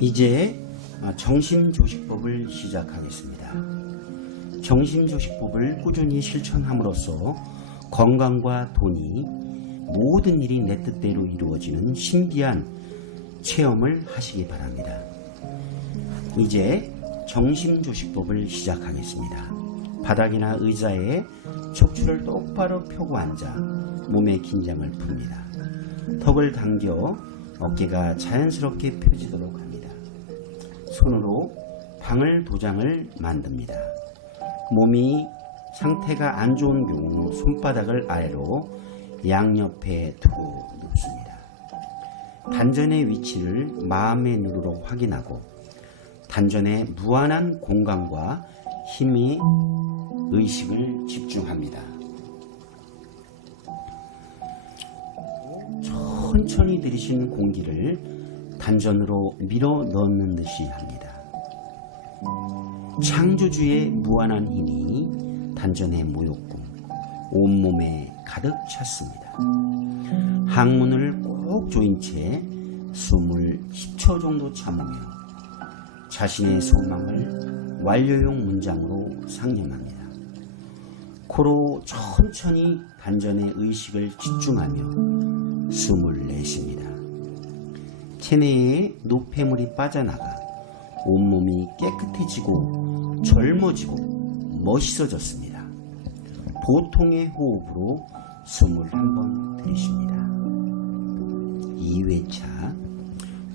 이제 정신조식법을 시작하겠습니다. 정신조식법을 꾸준히 실천함으로써 건강과 돈이 모든 일이 내 뜻대로 이루어지는 신기한 체험을 하시기 바랍니다. 이제 정신조식법을 시작하겠습니다. 바닥이나 의자에 척추를 똑바로 펴고 앉아 몸의 긴장을 풉니다. 턱을 당겨 어깨가 자연스럽게 펴지도록 합니다. 손으로 방울 도장을 만듭니다. 몸이 상태가 안 좋은 경우 손바닥을 아래로 양옆에 두고 눕습니다. 단전의 위치를 마음의 눈으로 확인하고 단전의 무한한 공간과 힘의 의식을 집중합니다. 천천히 들이신 공기를 단전으로 밀어 넣는 듯이 합니다. 창조주의 무한한 힘이 단전에 모였고 온몸에 가득 찼습니다. 항문을 꼭 조인 채 숨을 10초 정도 참으며 자신의 소망을 완료형 문장으로 상념합니다. 코로 천천히 단전의 의식을 집중하며 숨을 내쉽니다. 체내에 노폐물이 빠져나가 온몸이 깨끗해지고 젊어지고 멋있어졌습니다. 보통의 호흡으로 숨을 한번 들이쉽니다. 2회차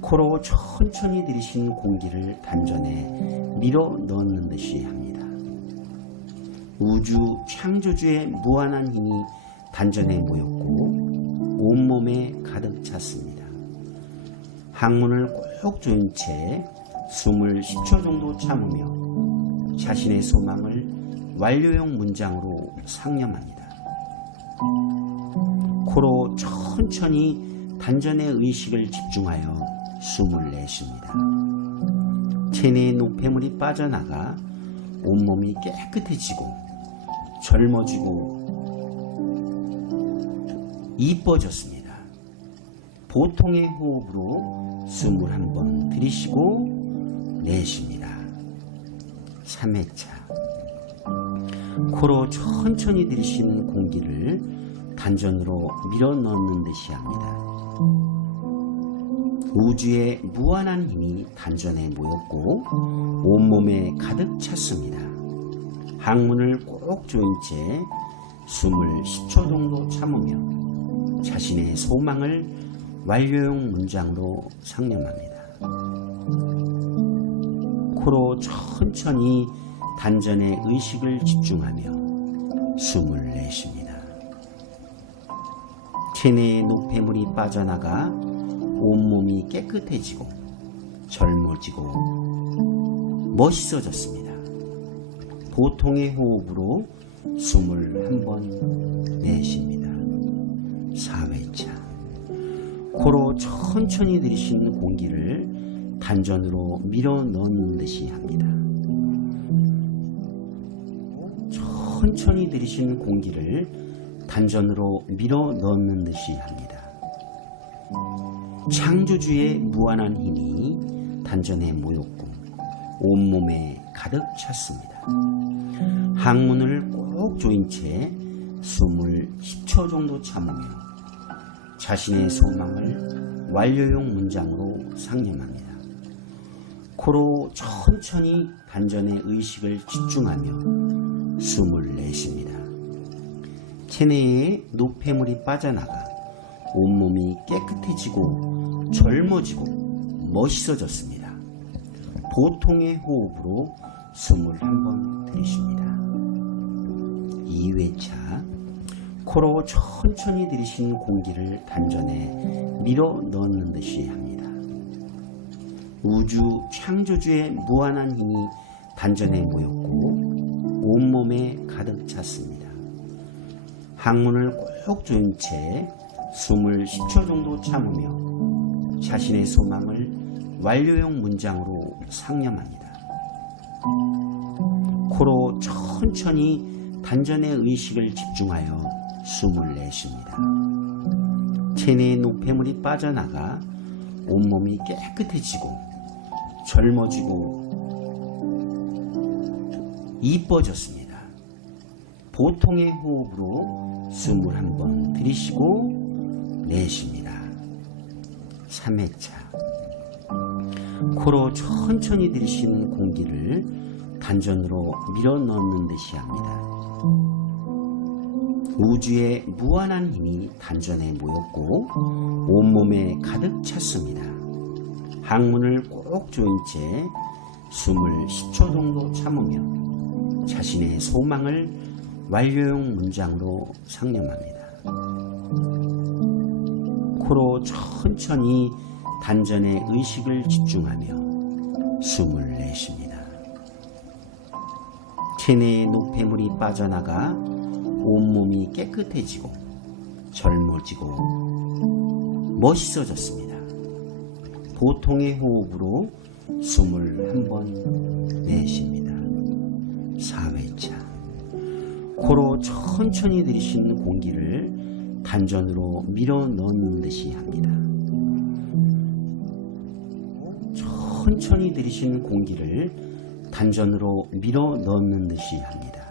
코로 천천히 들이신 공기를 단전에 밀어 넣는 듯이 합니다. 우주 창조주의 무한한 힘이 단전에 모였고 온몸에 가득 찼습니다. 항문을 꼭 조인 채 숨을 10초 정도 참으며 자신의 소망을 완료형 문장으로 상념합니다. 코로 천천히 단전의 의식을 집중하여 숨을 내쉽니다. 체내의 노폐물이 빠져나가 온몸이 깨끗해지고 젊어지고 이뻐졌습니다. 보통의 호흡으로 숨을 한번 들이쉬고 내쉽니다. 3회차 코로 천천히 들이신 공기를 단전으로 밀어 넣는 듯이 합니다. 우주의 무한한 힘이 단전에 모였고 온몸에 가득 찼습니다. 항문을 꼭 조인 채 숨을 10초 정도 참으며 자신의 소망을 완료형 문장으로 상념합니다. 코로 천천히 단전의 의식을 집중하며 숨을 내쉽니다. 체내의 노폐물이 빠져나가 온몸이 깨끗해지고 젊어지고 멋있어졌습니다. 보통의 호흡으로 숨을 한번 내쉽니다. 4회차 코로 천천히 들이신 공기를 단전으로 밀어 넣는 듯이 합니다. 천천히 들이신 공기를 단전으로 밀어 넣는 듯이 합니다. 창조주의 무한한 힘이 단전에 모였고 온몸에 가득 찼습니다. 항문을 꼭 조인 채 숨을 10초 정도 참으며 자신의 소망을 완료형 문장으로 상념합니다. 코로 천천히 단전의 의식을 집중하며 숨을 내쉽니다. 체내에 노폐물이 빠져나가 온몸이 깨끗해지고 젊어지고 멋있어졌습니다. 보통의 호흡으로 숨을 한번 들이쉽니다. 2회차 코로 천천히 들이신 공기를 단전에 밀어 넣는 듯이 합니다. 우주 창조주의 무한한 힘이 단전에 모였고 온몸에 가득 찼습니다. 항문을 꼭 조인 채 숨을 10초 정도 참으며 자신의 소망을 완료형 문장으로 상념합니다. 코로 천천히 단전의 의식을 집중하여 숨을 내쉽니다. 체내의 노폐물이 빠져나가 온몸이 깨끗해지고 젊어지고 이뻐졌습니다. 보통의 호흡으로 숨을 한번 들이쉬고 내쉽니다. 3회차. 코로 천천히 들이신 공기를 단전으로 밀어 넣는 듯이 합니다. 우주의 무한한 힘이 단전에 모였고 온몸에 가득 찼습니다. 항문을 꼭 조인 채 숨을 10초 정도 참으며 자신의 소망을 완료형 문장으로 상념합니다. 코로 천천히 단전에 의식을 집중하며 숨을 내쉽니다. 체내의 노폐물이 빠져나가 온몸이 깨끗해지고 젊어지고 멋있어졌습니다. 보통의 호흡으로 숨을 한번 내쉽니다. 4회차. 코로 천천히 들이쉬는 공기를 단전으로 밀어 넣는 듯이 합니다. 천천히 들이쉬는 공기를 단전으로 밀어 넣는 듯이 합니다.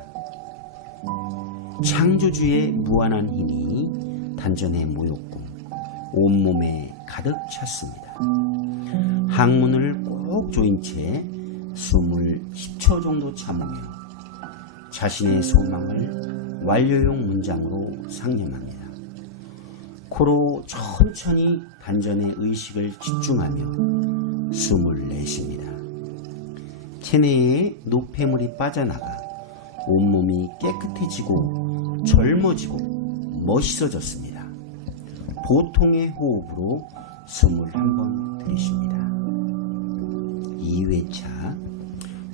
창조주의 무한한 힘이 단전에 모였고 온몸에 가득 찼습니다. 항문을 꼭 조인 채 숨을 10초 정도 참으며 자신의 소망을 완료형 문장으로 상념합니다. 코로 천천히 단전에 의식을 집중하며 숨을 내쉽니다. 체내에 노폐물이 빠져나가 온몸이 깨끗해지고 젊어지고 멋있어졌습니다. 보통의 호흡으로 숨을 한번 들이쉽니다. 2회차.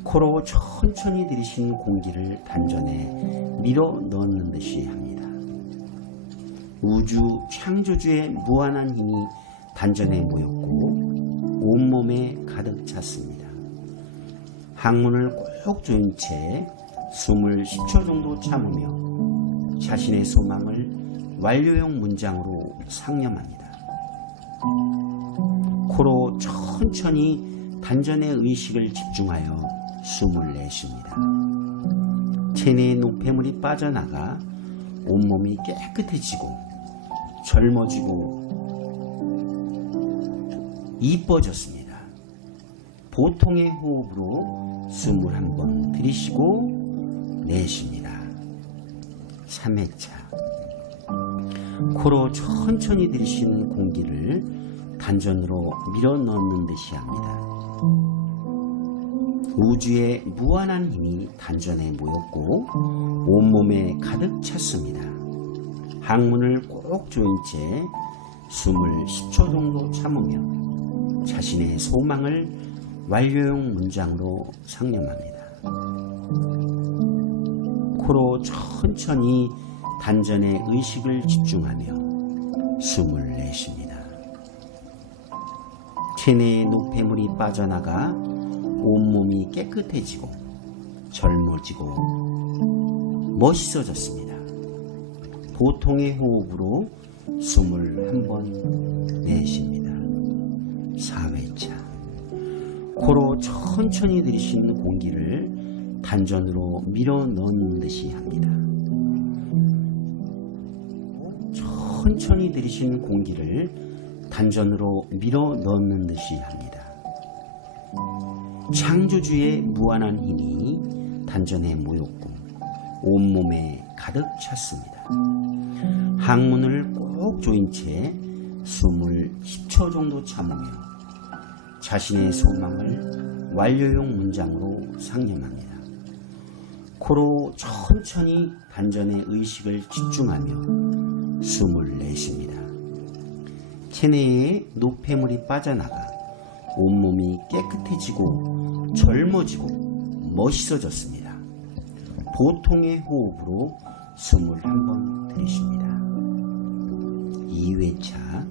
코로 천천히 들이신 공기를 단전에 밀어 넣는 듯이 합니다. 우주 창조주의 무한한 힘이 단전에 모였고 온몸에 가득 찼습니다. 항문을 꼭 조인 채 숨을 10초 정도 참으며 자신의 소망을 완료형 문장으로 상념합니다. 코로 천천히 단전의 의식을 집중하여 숨을 내쉽니다. 체내의 노폐물이 빠져나가 온몸이 깨끗해지고 젊어지고 이뻐졌습니다. 보통의 호흡으로 숨을 한번 들이쉬고 내쉽니다. 3회차. 코로 천천히 들이쉬는 공기를 단전으로 밀어 넣는 듯이 합니다. 우주의 무한한 힘이 단전에 모였고 온몸에 가득 찼습니다. 항문을 꼭 조인 채 숨을 10초 정도 참으며 자신의 소망을 완료형 문장으로 상념합니다. 코로 천천히 단전에 의식을 집중하며 숨을 내쉽니다. 체내의 노폐물이 빠져나가 온몸이 깨끗해지고 젊어지고 멋있어졌습니다. 보통의 호흡으로 숨을 한번 내쉽니다. 4회차. 코로 천천히 들이쉬는 공기를 단전으로 밀어 넣는 듯이 합니다. 천천히 들이쉬는 공기를 단전으로 밀어 넣는 듯이 합니다. 창조주의 무한한 힘이 단전에 모였고 온몸에 가득 찼습니다. 항문을 꼭 조인 채 숨을 10초 정도 참으며 자신의 소망을 완료형 문장으로 상념합니다. 코로 천천히 단전의 의식을 집중하며 숨을 내쉽니다. 체내에 노폐물이 빠져나가 온몸이 깨끗해지고 젊어지고 멋있어졌습니다. 보통의 호흡으로 숨을 한번 들이쉽니다. 2회차.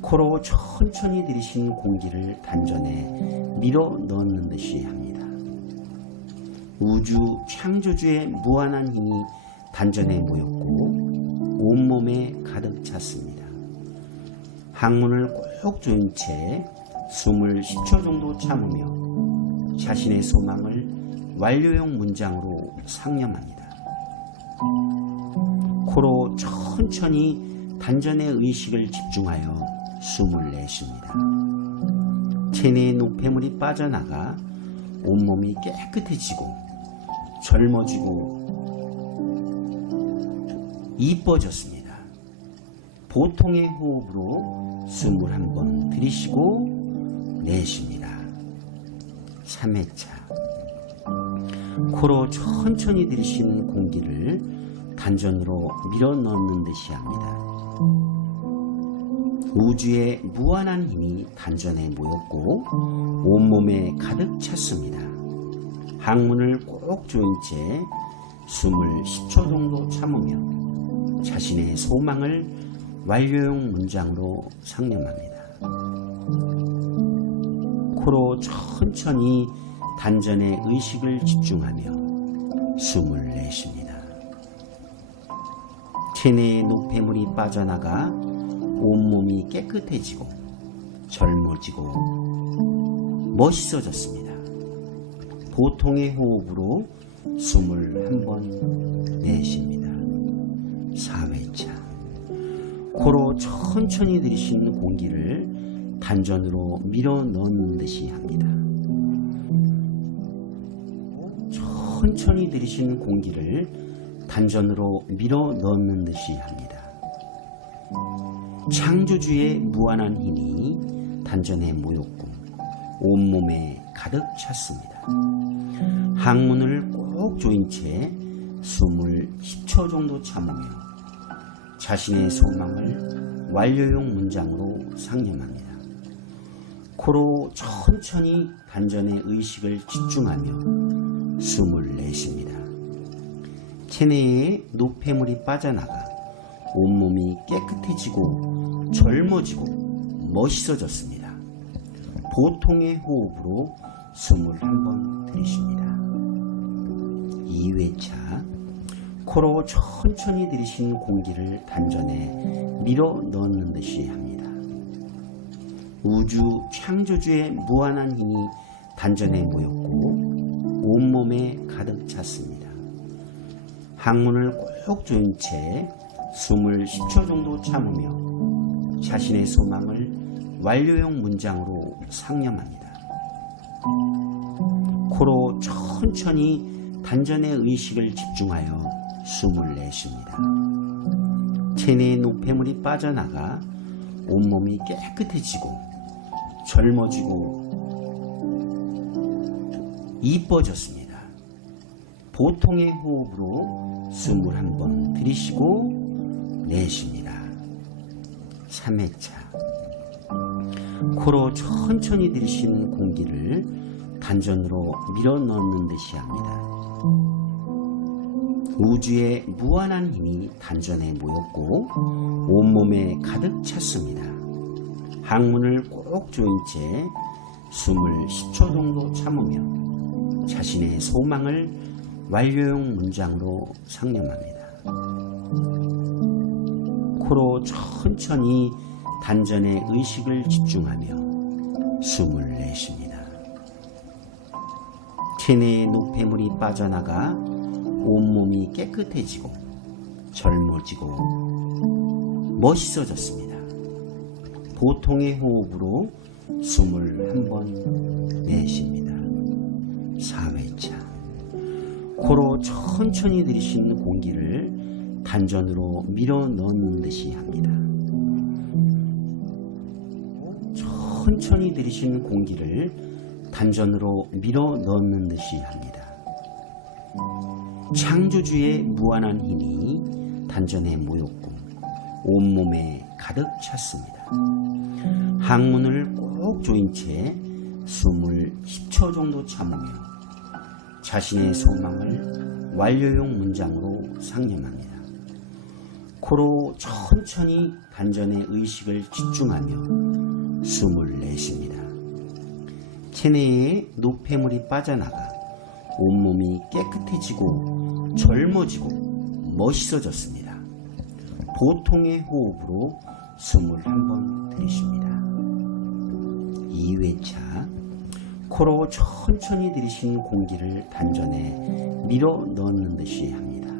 코로 천천히 들이신 공기를 단전에 밀어 넣는 듯이 합니다. 우주 창조주의 무한한 힘이 단전에 모였고 온몸에 가득 찼습니다. 항문을 꼭 조인 채 숨을 10초 정도 참으며 자신의 소망을 완료형 문장으로 상념합니다. 코로 천천히 단전의 의식을 집중하여 숨을 내쉽니다. 체내의 노폐물이 빠져나가 온몸이 깨끗해지고 젊어지고 이뻐졌습니다. 보통의 호흡으로 숨을 한번 들이쉬고 내쉽니다. 3회차. 코로 천천히 들이쉬는 공기를 단전으로 밀어 넣는 듯이 합니다. 우주의 무한한 힘이 단전에 모였고 온몸에 가득 찼습니다. 항문을 꼭 조인 채 숨을 10초 정도 참으며 자신의 소망을 완료형 문장으로 상념합니다. 코로 천천히 단전의 의식을 집중하며 숨을 내쉽니다. 체내의 노폐물이 빠져나가 온몸이 깨끗해지고 젊어지고 멋있어졌습니다. 보통의 호흡으로 숨을 한번 내쉽니다. 4회차. 코로 천천히 들이쉬는 공기를 단전으로 밀어 넣는 듯이 합니다. 천천히 들이쉬는 공기를 단전으로 밀어 넣는 듯이 합니다. 창조주의 무한한 힘이 단전에 모였고 온몸에 가득 찼습니다. 항문을 꼭 조인 채 숨을 10초 정도 참으며 자신의 소망을 완료형 문장으로 상념합니다. 코로 천천히 단전의 의식을 집중하며 숨을 내쉽니다. 체내에 노폐물이 빠져나가 온몸이 깨끗해지고 젊어지고 멋있어졌습니다. 보통의 호흡으로 숨을 한번 들이쉽니다. 2회차. 코로 천천히 들이쉬는 공기를 단전에 밀어 넣는 듯이 합니다. 우주 창조주의 무한한 힘이 단전에 모였고 온몸에 가득 찼습니다. 항문을 꼭 조인 채 숨을 10초 정도 참으며 자신의 소망을 완료형 문장으로 상념합니다. 코로 천천히 단전의 의식을 집중하여 숨을 내쉽니다. 체내의 노폐물이 빠져나가 온몸이 깨끗해지고 젊어지고 이뻐졌습니다. 보통의 호흡으로 숨을 한번 들이쉬고 내쉽니다. 3회차. 코로 천천히 들이쉬는 공기를 단전으로 밀어 넣는 듯이 합니다. 우주의 무한한 힘이 단전에 모였고 온몸에 가득 찼습니다. 항문을 꼭 조인 채 숨을 10초 정도 참으며 자신의 소망을 완료형 문장으로 상념합니다. 코로 천천히 단전의 의식을 집중하며 숨을 내쉽니다. 체내의 노폐물이 빠져나가 온몸이 깨끗해지고 젊어지고 멋있어졌습니다. 보통의 호흡으로 숨을 한번 내쉽니다. 4회차. 코로 천천히 들이쉬는 공기를 단전으로 밀어 넣는 듯이 합니다. 천천히 들이쉬는 공기를 단전으로 밀어 넣는 듯이 합니다. 창조주의 무한한 힘이 단전에 모였고 온몸에 가득 찼습니다. 항문을 꼭 조인 채 숨을 10초 정도 참으며 자신의 소망을 완료형 문장으로 상념합니다. 코로 천천히 단전의 의식을 집중하며 숨을 내쉽니다. 체내에 노폐물이 빠져나가 온몸이 깨끗해지고 젊어지고 멋있어졌습니다. 보통의 호흡으로 숨을 한번 들이쉽니다. 2회차 코로 천천히 들이신 공기를 단전에 밀어 넣는 듯이 합니다.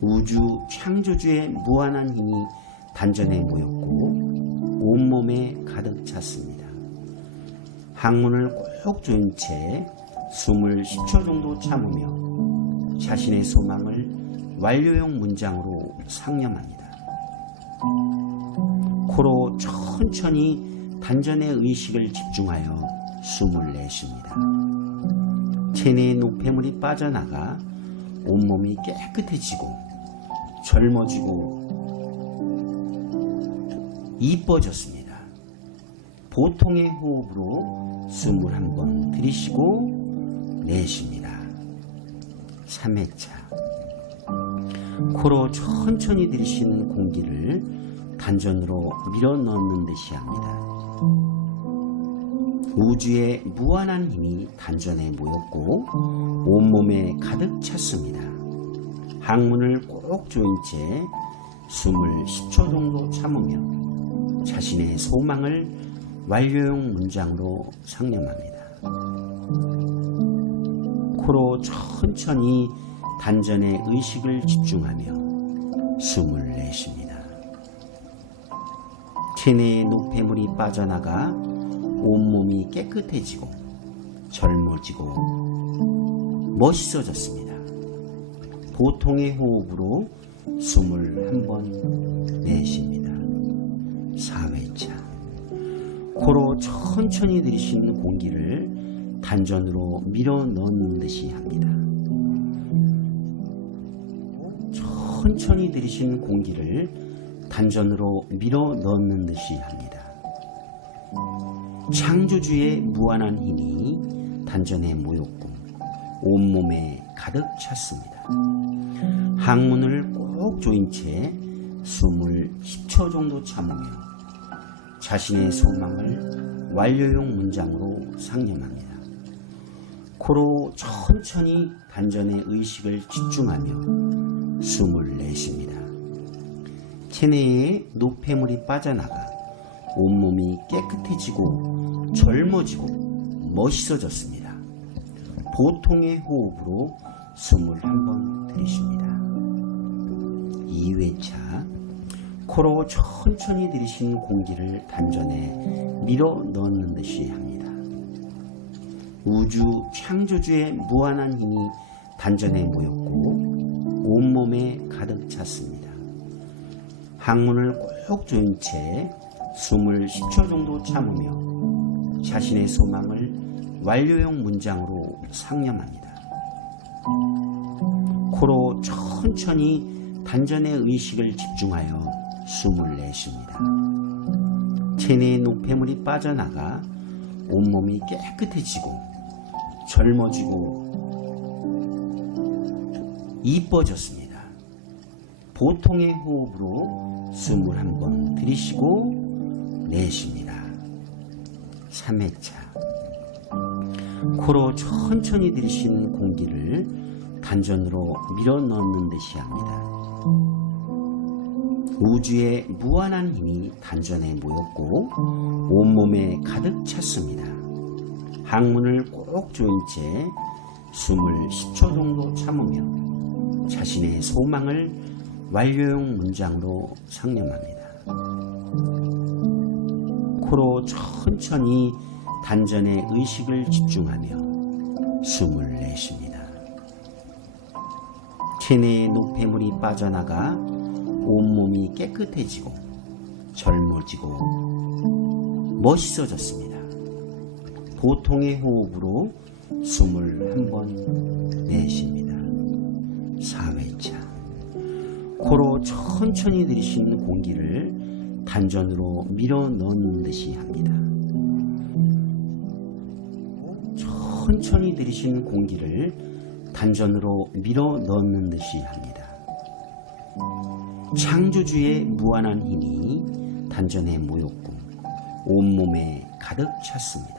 우주 창조주의 무한한 힘이 단전에 모였고 온몸에 가득 찼습니다. 항문을 꼭 조인 채 숨을 10초 정도 참으며 자신의 소망을 완료형 문장으로 상념합니다. 코로 천천히 단전의 의식을 집중하여 숨을 내쉽니다. 체내의 노폐물이 빠져나가 온몸이 깨끗해지고 젊어지고 이뻐졌습니다. 보통의 호흡으로 숨을 한번 들이쉬고 내쉽니다. 3회차 코로 천천히 들이쉬는 공기를 단전으로 밀어 넣는 듯이 합니다. 우주의 무한한 힘이 단전에 모였고 온몸에 가득 찼습니다. 항문을 꼭 조인 채 숨을 10초 정도 참으며 자신의 소망을 완료형 문장으로 상념합니다. 코로 천천히 단전의 의식을 집중하며 숨을 내쉽니다. 체내의 노폐물이 빠져나가 온몸이 깨끗해지고 젊어지고 멋있어졌습니다. 보통의 호흡으로 숨을 한번 내쉽니다. 4회차 코로 천천히 들이쉬는 공기를 단전으로 밀어 넣는 듯이 합니다. 천천히 들이쉬는 공기를 단전으로 밀어 넣는 듯이 합니다. 창조주의 무한한 힘이 단전에 모였고 온몸에 가득 찼습니다. 항문을 꼭 조인 채 숨을 10초 정도 참으며 자신의 소망을 완료형 문장으로 상념합니다. 코로 천천히 단전의 의식을 집중하며 숨을 내쉽니다. 체내에 노폐물이 빠져나가 온몸이 깨끗해지고 젊어지고 멋있어졌습니다. 보통의 호흡으로 숨을 한번 들이쉽니다. 2회차 코로 천천히 들이신 공기를 단전에 밀어 넣는 듯이 합니다. 우주 창조주의 무한한 힘이 단전에 모였고 온몸에 가득 찼습니다. 항문을 꼭 조인 채 숨을 10초 정도 참으며 자신의 소망을 완료형 문장으로 상념합니다. 코로 천천히 단전의 의식을 집중하여 숨을 내쉽니다. 체내의 노폐물이 빠져나가 온몸이 깨끗해지고 젊어지고 이뻐졌습니다. 보통의 호흡으로 숨을 한번 들이쉬고 내쉽니다. 3회차 코로 천천히 들이쉬는 공기를 단전으로 밀어 넣는 듯이 합니다. 우주의 무한한 힘이 단전에 모였고 온몸에 가득 찼습니다. 항문을 꼭 조인 채 숨을 10초 정도 참으며 자신의 소망을 완료형 문장으로 상념합니다. 코로 천천히 단전의 의식을 집중하며 숨을 내쉽니다. 체내의 노폐물이 빠져나가 온몸이 깨끗해지고 젊어지고 멋있어졌습니다. 보통의 호흡으로 숨을 한번 내쉽니다. 4회차 코로 천천히 들이쉬는 공기를 단전으로 밀어 넣는 듯이 합니다. 천천히 들이쉬는 공기를 단전으로 밀어 넣는 듯이 합니다. 창조주의 무한한 힘이 단전에 모였고 온몸에 가득 찼습니다.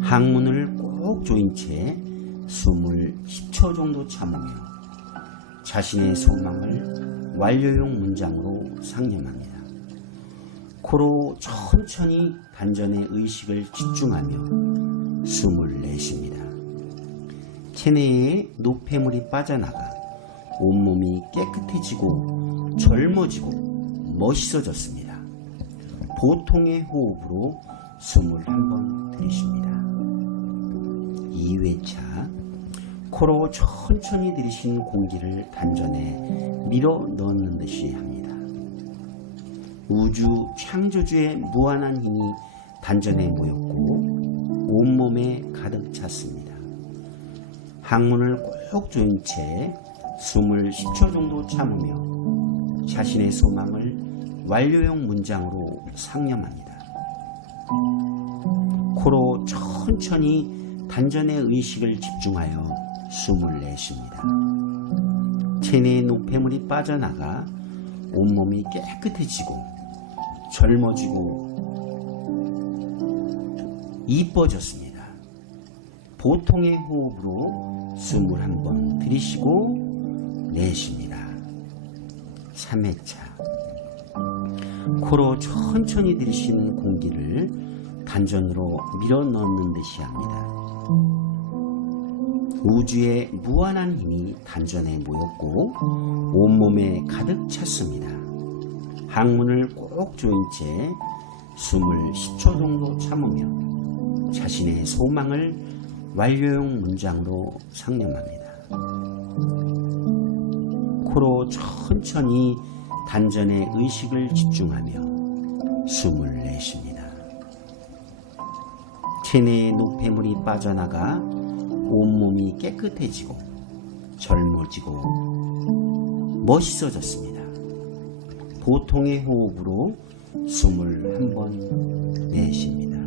항문을 꼭 조인 채 숨을 10초 정도 참으며 자신의 소망을 완료형 문장으로 상념합니다. 코로 천천히 단전에 의식을 집중하며 숨을 내쉽니다. 체내에 노폐물이 빠져나가 온몸이 깨끗해지고 젊어지고 멋있어졌습니다. 보통의 호흡으로 숨을 한번 들이쉽니다. 2회차 코로 천천히 들이신 공기를 단전에 밀어 넣는 듯이 합니다. 우주 창조주의 무한한 힘이 단전에 모였고 온몸에 가득 찼습니다. 항문을 꼭 조인 채 숨을 10초 정도 참으며 자신의 소망을 완료형 문장으로 상념합니다. 코로 천천히 단전의 의식을 집중하여 숨을 내쉽니다. 체내의 노폐물이 빠져나가 온몸이 깨끗해지고 젊어지고 이뻐졌습니다. 보통의 호흡으로 숨을 한번 들이쉬고 내쉽니다. 3회차 코로 천천히 들이쉬는 공기를 단전으로 밀어 넣는 듯이 합니다. 우주의 무한한 힘이 단전에 모였고 온몸에 가득 찼습니다. 항문을 꼭 조인 채 숨을 10초 정도 참으며 자신의 소망을 완료형 문장으로 상념합니다. 코로 천천히 단전에 의식을 집중하며 숨을 내쉽니다. 체내의 노폐물이 빠져나가 온몸이 깨끗해지고 젊어지고 멋있어졌습니다. 보통의 호흡으로 숨을 한번 내쉽니다.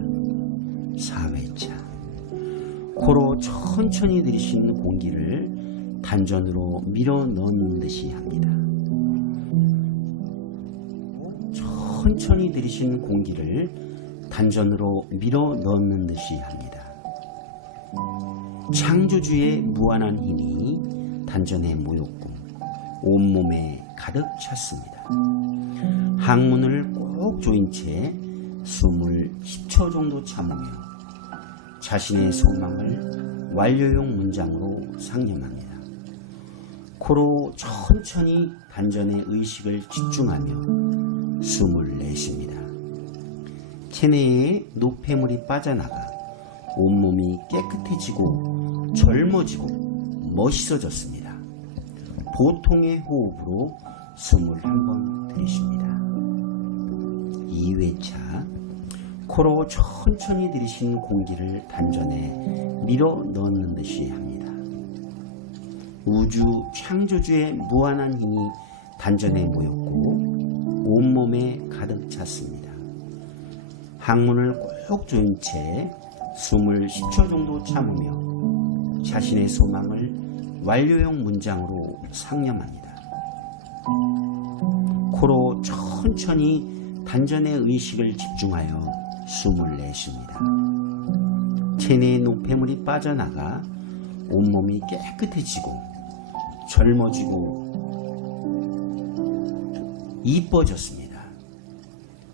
4회차 코로 천천히 들이쉬는 공기를 단전으로 밀어 넣는 듯이 합니다. 천천히 들이쉬는 공기를 단전으로 밀어 넣는 듯이 합니다. 창조주의 무한한 힘이 단전에 모였고 온몸에 가득 찼습니다. 항문을 꼭 조인 채 숨을 10초 정도 참으며 자신의 소망을 완료형 문장으로 상념합니다. 코로 천천히 단전에 의식을 집중하며 숨을 내쉽니다. 체내에 노폐물이 빠져나가 온몸이 깨끗해지고 젊어지고 멋있어졌습니다. 보통의 호흡으로 숨을 한번 들이쉽니다. 2회차 코로 천천히 들이신 공기를 단전에 밀어 넣는 듯이 합니다. 우주 창조주의 무한한 힘이 단전에 모였고 온몸에 가득 찼습니다. 항문을 꼭 조인 채 숨을 10초 정도 참으며 자신의 소망을 완료형 문장으로 상념합니다. 코로 천천히 단전의 의식을 집중하여 숨을 내쉽니다. 체내의 노폐물이 빠져나가 온몸이 깨끗해지고 젊어지고 이뻐졌습니다.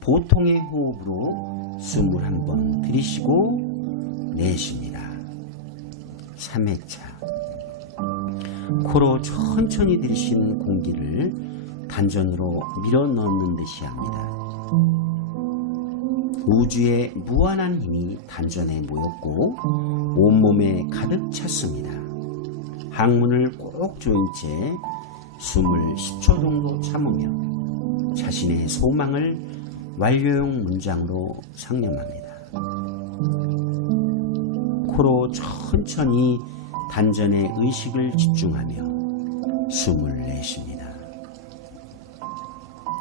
보통의 호흡으로 숨을 한번 들이쉬고 내쉽니다. 3회차 코로 천천히 들이쉬는 공기를 단전으로 밀어 넣는 듯이 합니다. 우주의 무한한 힘이 단전에 모였고 온몸에 가득 찼습니다. 항문을 꼭 조인 채 숨을 10초 정도 참으며 자신의 소망을 완료형 문장으로 상념합니다. 코로 천천히 단전에 의식을 집중하며 숨을 내쉽니다.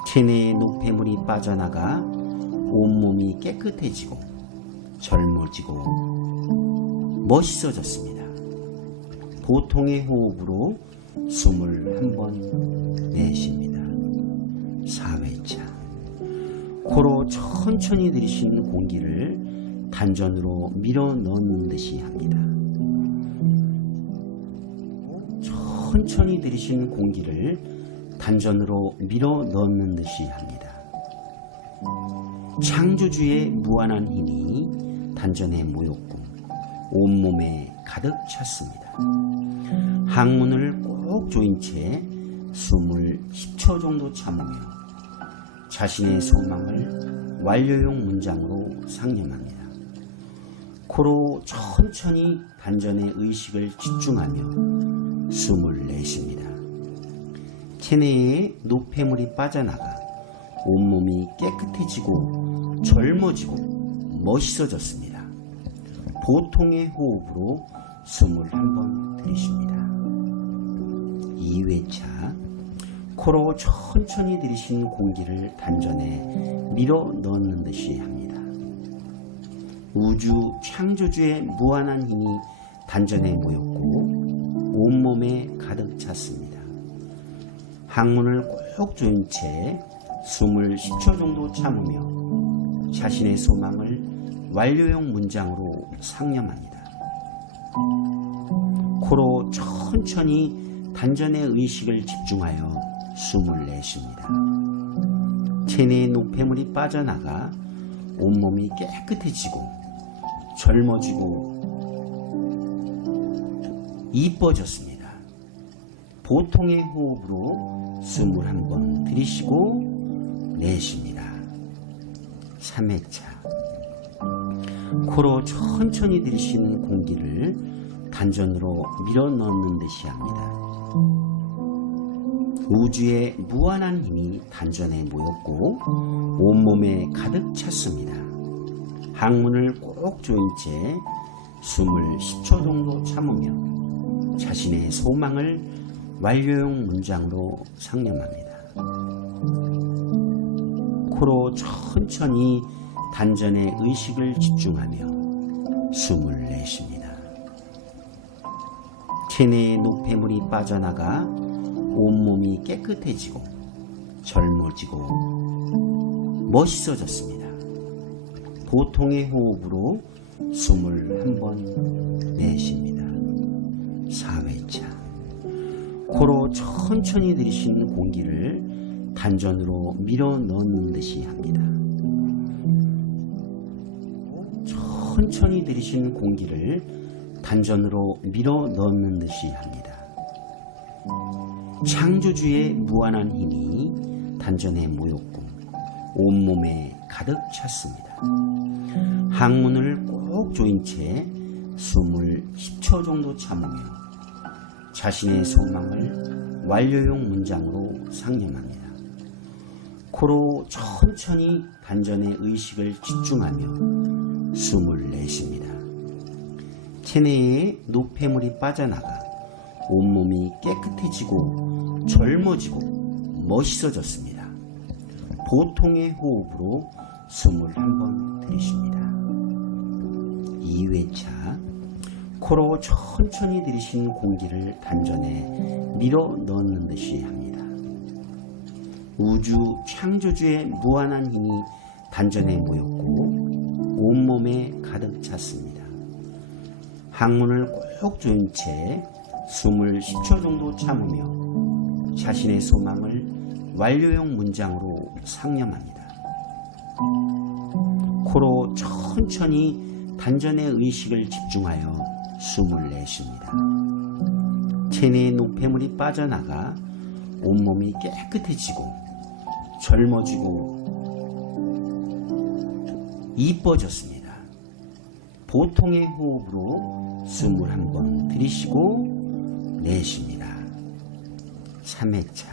체내의 노폐물이 빠져나가 온몸이 깨끗해지고 젊어지고 멋있어졌습니다. 보통의 호흡으로 숨을 한번 내쉽니다. 4회차 코로 천천히 들이쉬는 공기를 단전으로 밀어 넣는 듯이 합니다. 천천히 들이쉬는 공기를 단전으로 밀어 넣는 듯이 합니다. 창조주의 무한한 힘이 단전에 모였고 온몸에 가득 찼습니다. 항문을 꼭 조인 채 숨을 10초 정도 참으며 자신의 소망을 완료형 문장으로 상념합니다. 코로 천천히 단전의 의식을 집중하며 숨을 내쉽니다. 체내에 노폐물이 빠져나가 온몸이 깨끗해지고 젊어지고 멋있어졌습니다. 보통의 호흡으로 숨을 한번 들이쉽니다. 2회차 코로 천천히 들이신 공기를 단전에 밀어 넣는 듯이 합니다. 우주 창조주의 무한한 힘이 단전에 모였고 온몸에 가득 찼습니다. 항문을 꼭 조인 채 숨을 10초 정도 참으며 자신의 소망을 완료형 문장으로 상념합니다. 코로 천천히 단전의 의식을 집중하여 숨을 내쉽니다. 체내의 노폐물이 빠져나가 온몸이 깨끗해지고 젊어지고 이뻐졌습니다. 보통의 호흡으로 숨을 한번 들이쉬고 내쉽니다. 3회차 코로 천천히 들이신 공기를 단전으로 밀어 넣는 듯이 합니다. 우주의 무한한 힘이 단전에 모였고 온몸에 가득 찼습니다. 항문을 꼭 조인 채 숨을 10초 정도 참으며 자신의 소망을 완료형 문장으로 상념합니다. 코로 천천히 단전의 의식을 집중하며 숨을 내쉽니다. 체내의 노폐물이 빠져나가 온몸이 깨끗해지고 젊어지고 멋있어졌습니다. 보통의 호흡으로 숨을 한번 내쉽니다. 4회차 코로 천천히 들이신 공기를 단전으로 밀어 넣는 듯이 합니다. 천천히 들이신 공기를 단전으로 밀어 넣는 듯이 합니다. 창조주의 무한한 힘이 단전에 모였고 온몸에 가득 찼습니다. 항문을 꼭 조인 채 숨을 10초 정도 참으며 자신의 소망을 완료형 문장으로 상념합니다. 코로 천천히 단전의 의식을 집중하며 숨을 내쉽니다. 체내에 노폐물이 빠져나가 온몸이 깨끗해지고 젊어지고 멋있어졌습니다. 보통의 호흡으로 숨을 한번 들이쉽니다. 2회차 코로 천천히 들이신 공기를 단전에 밀어 넣는 듯이 합니다. 우주 창조주의 무한한 힘이 단전에 모였고 온몸에 가득 찼습니다. 항문을 꼭 조인 채 숨을 10초 정도 참으며 자신의 소망을 완료형 문장으로 상념합니다. 코로 천천히 단전의 의식을 집중하여 숨을 내쉽니다. 체내의 노폐물이 빠져나가 온몸이 깨끗해지고 젊어지고 이뻐졌습니다. 보통의 호흡으로 숨을 한번 들이쉬고 내쉽니다. 3회차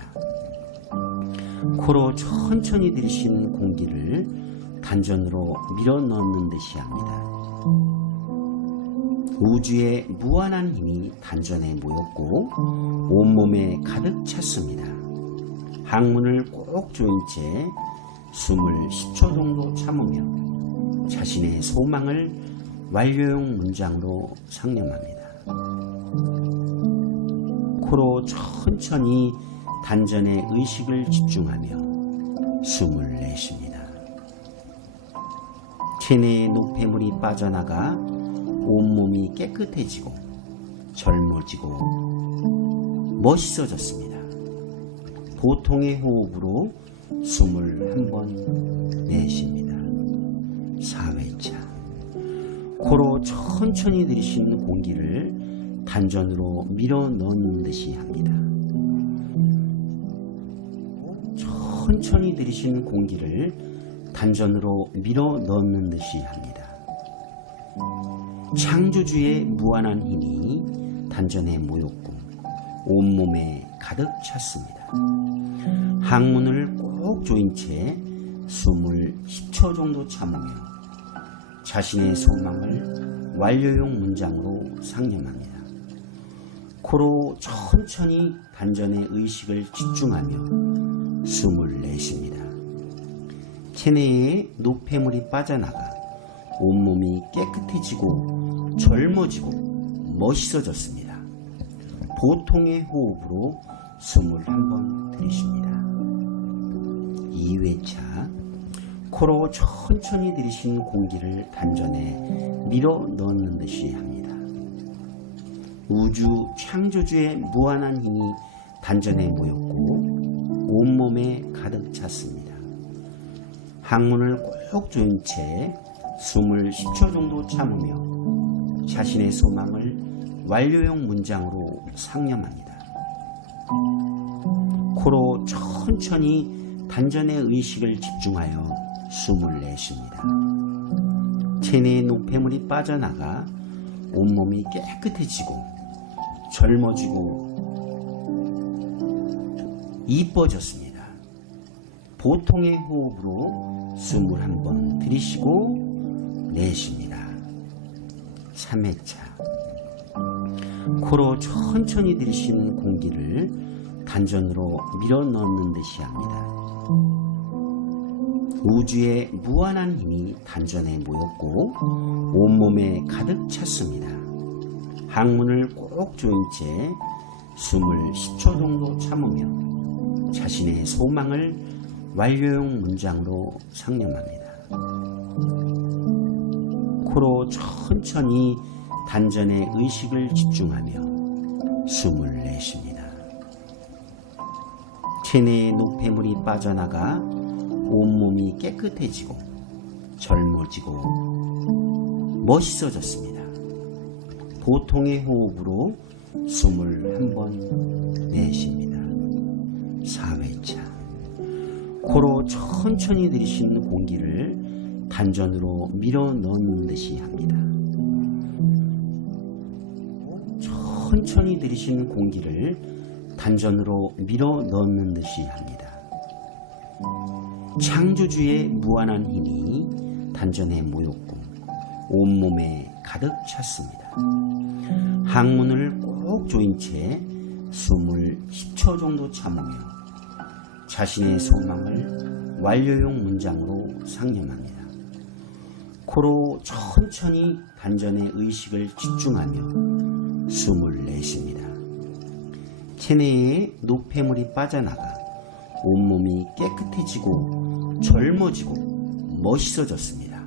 코로 천천히 들이신 공기를 단전으로 밀어 넣는 듯이 합니다. 우주의 무한한 힘이 단전에 모였고 온몸에 가득 찼습니다. 항문을 꼭 조인 채 숨을 10초 정도 참으며 자신의 소망을 완료형 문장으로 상념합니다. 코로 천천히 단전의 의식을 집중하며 숨을 내쉽니다. 체내의 노폐물이 빠져나가 온몸이 깨끗해지고 젊어지고 멋있어졌습니다. 보통의 호흡으로 숨을 한번 내쉽니다. 천천히 들이신 공기를 단전으로 밀어 넣는 듯이 합니다. 천천히 들이신 공기를 단전으로 밀어 넣는 듯이 합니다. 창조주의 무한한 힘이 단전에 모였고 온몸에 가득 찼습니다. 항문을 꼭 조인 채 숨을 10초 정도 참으며 자신의 소망을 완료형 문장으로 상념합니다. 코로 천천히 단전의 의식을 집중하며 숨을 내쉽니다. 체내에 노폐물이 빠져나가 온몸이 깨끗해지고 젊어지고 멋있어졌습니다. 보통의 호흡으로 숨을 한번 들이쉽니다. 2회차 코로 천천히 들이신 공기를 단전에 밀어 넣는 듯이 합니다. 우주 창조주의 무한한 힘이 단전에 모였고 온몸에 가득 찼습니다. 항문을 꼭 조인 채 숨을 10초 정도 참으며 자신의 소망을 완료형 문장으로 상념합니다. 코로 천천히 단전의 의식을 집중하여 숨을 내쉽니다. 체내의 노폐물이 빠져나가 온몸이 깨끗해지고 젊어지고 이뻐졌습니다. 보통의 호흡으로 숨을 한번 들이쉬고 내쉽니다. 3회차 코로 천천히 들이쉬는 공기를 단전으로 밀어 넣는 듯이 합니다. 우주의 무한한 힘이 단전에 모였고 온몸에 가득 찼습니다. 항문을 꼭 조인 채 숨을 10초 정도 참으며 자신의 소망을 완료형 문장으로 상념합니다. 코로 천천히 단전의 의식을 집중하며 숨을 내쉽니다. 체내의 노폐물이 빠져나가 온몸이 깨끗해지고 젊어지고 멋있어졌습니다. 보통의 호흡으로 숨을 한번 내쉽니다. 4회차 코로 천천히 들이쉬는 공기를 단전으로 밀어 넣는 듯이 합니다. 천천히 들이쉬는 공기를 단전으로 밀어 넣는 듯이 합니다. 창조주의 무한한 힘이 단전에 모였고 온몸에 가득 찼습니다. 항문을 꼭 조인 채 숨을 10초 정도 참으며 자신의 소망을 완료형 문장으로 상념합니다. 코로 천천히 단전의 의식을 집중하며 숨을 내쉽니다. 체내에 노폐물이 빠져나가 온몸이 깨끗해지고 젊어지고 멋있어졌습니다.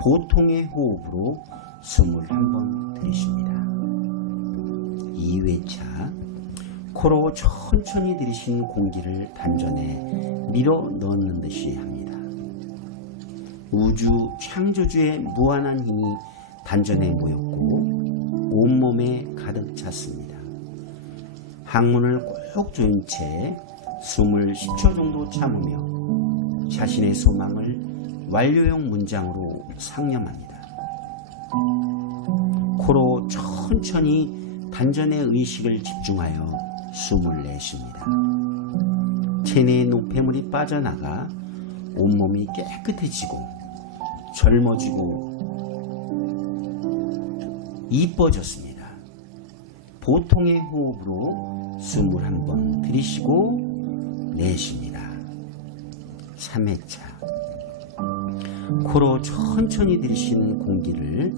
보통의 호흡으로 숨을 한번 들이쉽니다. 2회차 코로 천천히 들이신 공기를 단전에 밀어 넣는 듯이 합니다. 우주 창조주의 무한한 힘이 단전에 모였고 온몸에 가득 찼습니다. 항문을 꼭 조인 채 숨을 10초 정도 참으며 자신의 소망을 완료형 문장으로 상념합니다. 코로 천천히 단전의 의식을 집중하여 숨을 내쉽니다. 체내의 노폐물이 빠져나가 온몸이 깨끗해지고 젊어지고 이뻐졌습니다. 보통의 호흡으로 숨을 한번 들이쉬고 내쉽니다. 3회차 코로 천천히 들이쉬는 공기를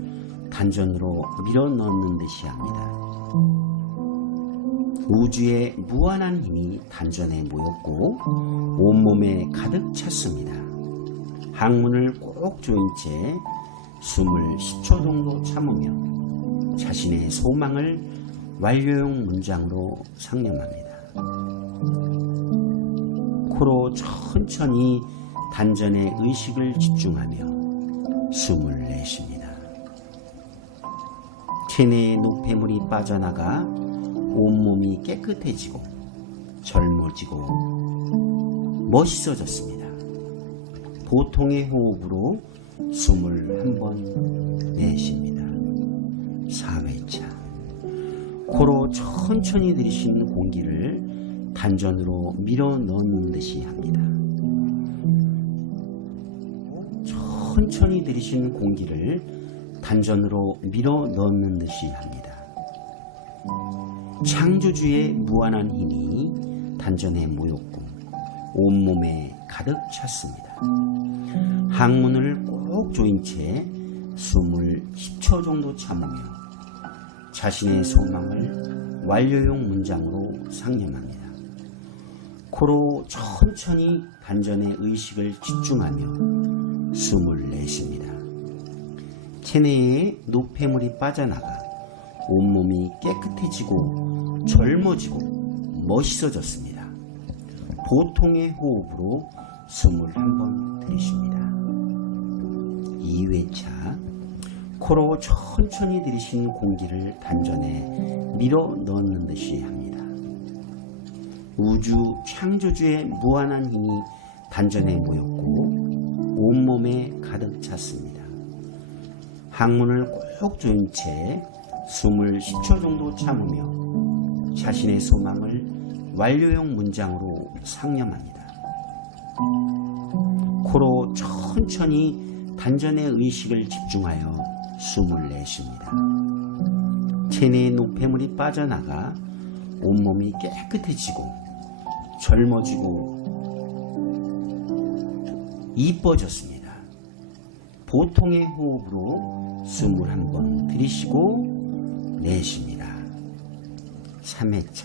단전으로 밀어 넣는 듯이 합니다. 우주의 무한한 힘이 단전에 모였고 온몸에 가득 찼습니다. 항문을 꼭 조인 채 숨을 10초 정도 참으며 자신의 소망을 완료형 문장으로 상념합니다. 코로 천천히 단전의 의식을 집중하며 숨을 내쉽니다. 체내의 노폐물이 빠져나가 온몸이 깨끗해지고 젊어지고 멋있어졌습니다. 보통의 호흡으로 숨을 한번 내쉽니다. 4회차. 코로 천천히 들이신 공기를 단전으로 밀어 넣는 듯이 합니다. 천천히 들이신 공기를 단전으로 밀어 넣는 듯이 합니다. 창조주의 무한한 힘이 단전에 모였고 온몸에 가득 찼습니다. 항문을 꼭 조인 채 숨을 10초 정도 참으며 자신의 소망을 완료용 문장으로 상념합니다. 코로 천천히 단전의 의식을 집중하며 숨을 내쉽니다. 체내에 노폐물이 빠져나가 온몸이 깨끗해지고 젊어지고 멋있어졌습니다. 보통의 호흡으로 숨을 한번 들이쉽니다. 2회차. 코로 천천히 들이신 공기를 단전에 밀어 넣는 듯이 합니다. 우주 창조주의 무한한 힘이 단전에 모였고 온몸에 가득 찼습니다. 항문을 꼭 조인 채 숨을 10초 정도 참으며 자신의 소망을 완료용 문장으로 상념합니다. 코로 천천히 단전의 의식을 집중하여 숨을 내쉽니다. 체내의 노폐물이 빠져나가 온몸이 깨끗해지고 젊어지고 이뻐졌습니다. 보통의 호흡으로 숨을 한번 들이쉬고 내쉽니다. 3회차.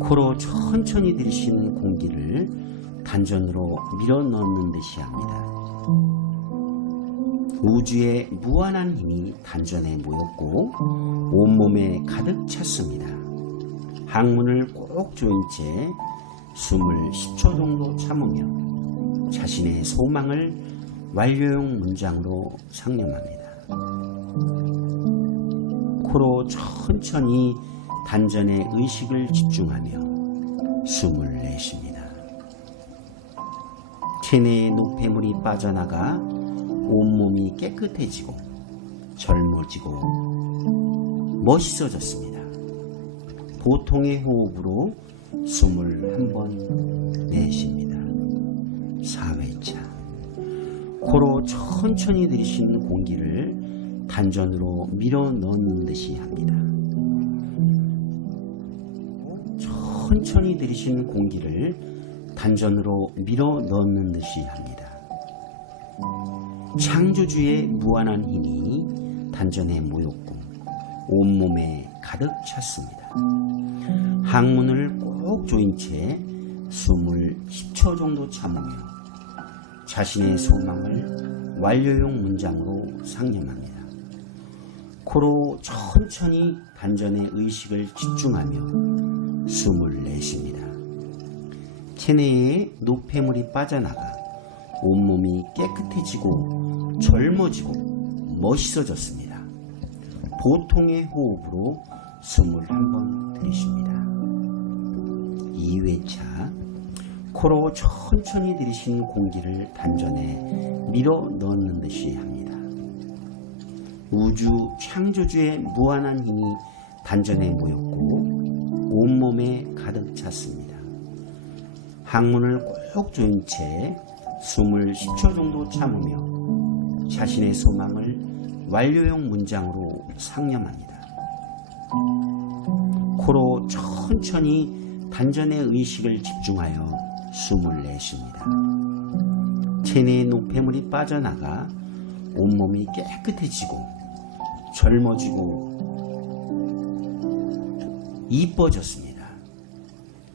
코로 천천히 들이신 공기를 단전으로 밀어 넣는 듯이 합니다. 우주의 무한한 힘이 단전에 모였고 온몸에 가득 찼습니다. 항문을 꼭 조인 채 숨을 10초 정도 참으며 자신의 소망을 완료용 문장으로 상념합니다. 코로 천천히 단전의 의식을 집중하며 숨을 내쉽니다. 체내의 노폐물이 빠져나가 온몸이 깨끗해지고 젊어지고 멋있어졌습니다. 보통의 호흡으로 숨을 한번 내쉽니다. 4회차. 코로 천천히 들이신 공기를 단전으로 밀어 넣는 듯이 합니다. 천천히 들이신 공기를 단전으로 밀어 넣는 듯이 합니다. 창조주의 무한한 힘이 단전에 모였고 온몸에 가득 찼습니다. 항문을 꼭 조인 채 숨을 10초 정도 참으며 자신의 소망을 완료용 문장으로 상념합니다. 코로 천천히 단전의 의식을 집중하며 숨을 내쉽니다. 체내에 노폐물이 빠져나가 온몸이 깨끗해지고 젊어지고 멋있어졌습니다. 보통의 호흡으로 숨을 한번 들이쉽니다. 2회차. 코로 천천히 들이신 공기를 단전에 밀어 넣는 듯이 합니다. 우주 창조주의 무한한 힘이 단전에 모였고 온몸에 가득 찼습니다. 항문을 꼭 조인 채 숨을 10초 정도 참으며 자신의 소망을 완료용 문장으로 상념합니다. 코로 천천히 단전의 의식을 집중하여 숨을 내쉽니다. 체내의 노폐물이 빠져나가 온몸이 깨끗해지고 젊어지고 이뻐졌습니다.